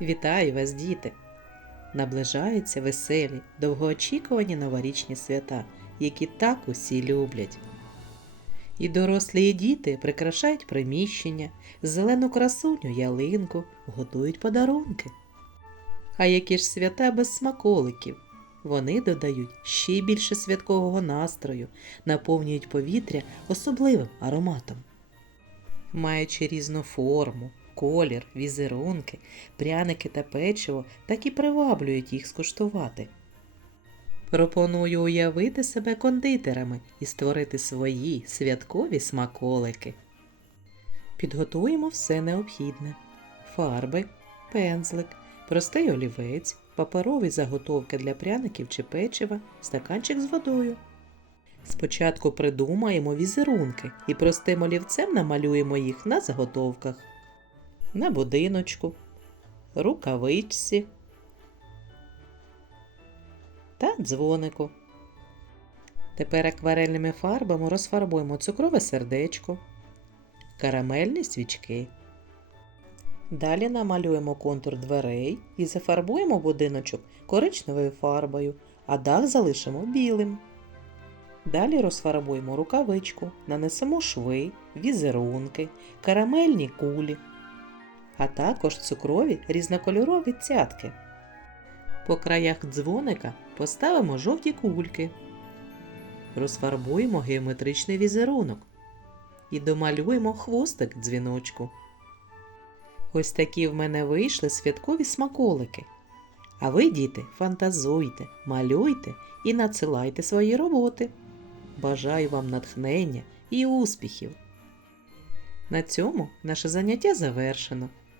Вітаю вас, діти! Наближаються веселі, довгоочікувані новорічні свята, які так усі люблять. І дорослі і діти прикрашають приміщення, зелену красуню, ялинку, готують подарунки. А які ж свята без смаколиків? Вони додають ще більше святкового настрою, наповнюють повітря особливим ароматом. Маючи різну форму, колір, візерунки, пряники та печиво так і приваблюють їх скуштувати. Пропоную уявити себе кондитерами і створити свої святкові смаколики. Підготуємо все необхідне: фарби, пензлик, простий олівець, паперові заготовки для пряників чи печива, стаканчик з водою. Спочатку придумаємо візерунки і простим олівцем намалюємо їх на заготовках, на будиночку, рукавичці та дзвонику. Тепер акварельними фарбами розфарбуємо цукрове сердечко, карамельні свічки. Далі намалюємо контур дверей і зафарбуємо будиночок коричневою фарбою, а дах залишимо білим. Далі розфарбуємо рукавичку, нанесемо шви, візерунки, карамельні кулі, а також цукрові різнокольорові цятки. По краях дзвоника поставимо жовті кульки. Розфарбуємо геометричний візерунок і домалюємо хвостик дзвіночку. Ось такі в мене вийшли святкові смаколики. А ви, діти, фантазуйте, малюйте і надсилайте свої роботи. Бажаю вам натхнення і успіхів. На цьому наше заняття завершено.